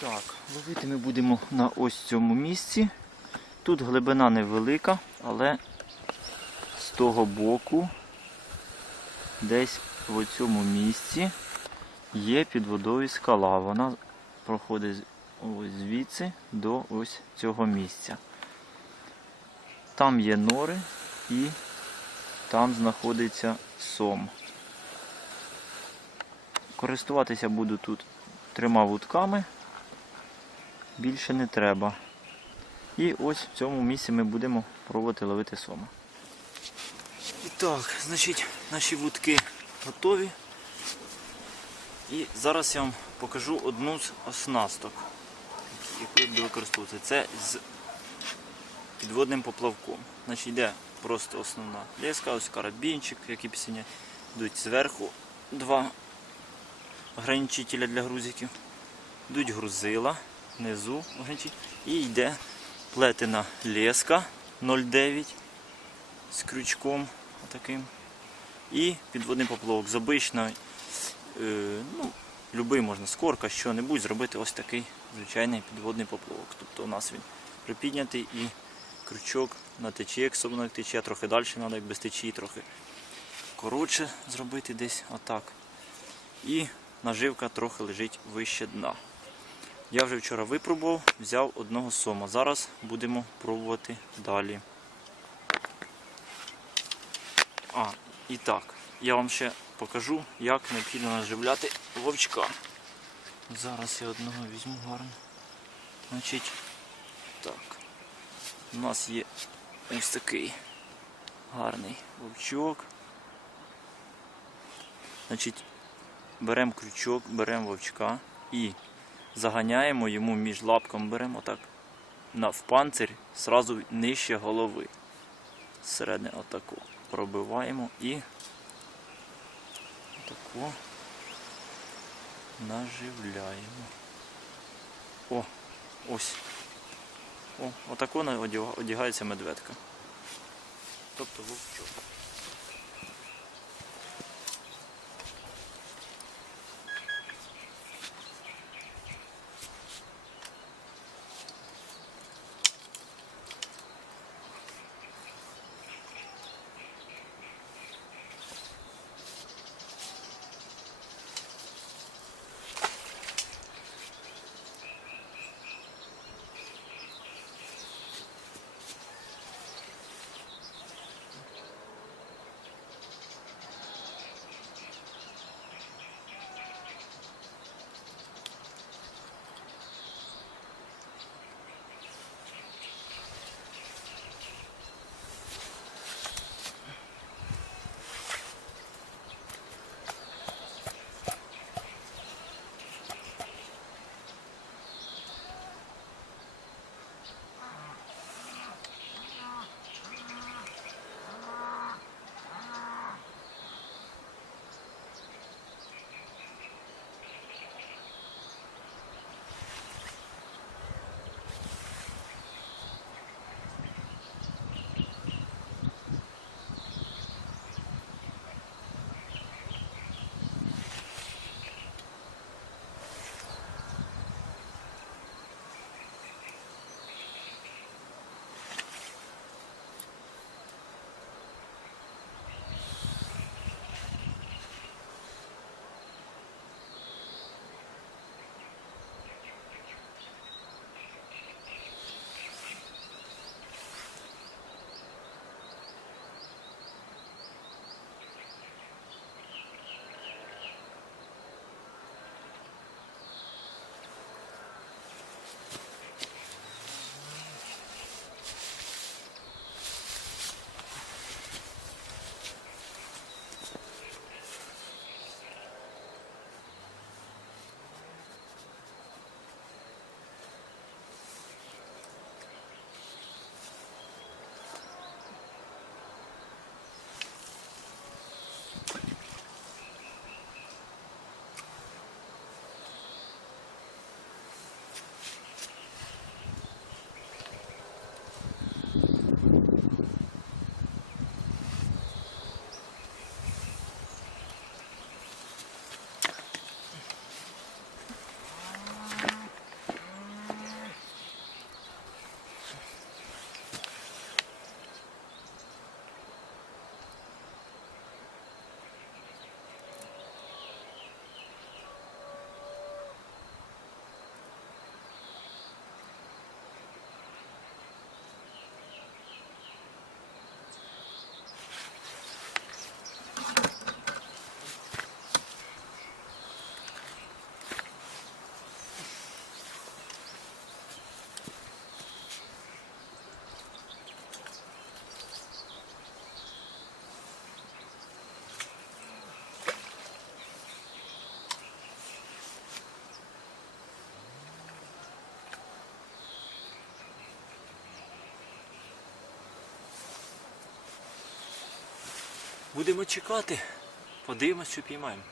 Так, ловити ми будемо на ось цьому місці. Тут глибина невелика, але з того боку, десь в цьому місці, є під скала. Вона проходить ось звідси до ось цього місця. Там є нори і там знаходиться сом. Користуватися буду тут трьома вудками. Більше не треба. І ось в цьому місці ми будемо пробувати ловити сома. І так, значить, наші вудки готові. І зараз я вам покажу одну з оснасток, яку я буду використовувати. Це з підводним поплавком. Значить, йде просто основна леска, ось карабінчик, які пісні йдуть зверху. Два ограничителя для грузиків. Йдуть грузила, внизу. І йде плетена леска 0,9 з крючком таким. І підводний поплавок з обичної, е, ну, любий можна, скорка, що-небудь зробити ось такий звичайний підводний поплавок. Тобто у нас він припіднятий і крючок на течі, як особливо як тече, трохи далі треба, як без течії, трохи коротше зробити десь отак. І наживка трохи лежить вище дна. Я вже вчора випробував, взяв одного сома. Зараз будемо пробувати далі. А, і так, я вам ще покажу, як необхідно наживляти вовчка. Зараз я одного візьму гарно. Значить, так. У нас є ось такий гарний вовчок. Значить, беремо крючок, беремо вовчка і заганяємо йому між лапками, беремо отак в панцир, сразу нижче голови. Середне отаку пробиваємо і отаку наживляємо. О, ось. О, отако одягається медведка. Тобто вовчок. Будемо чекати, подивимось, що піймаємо.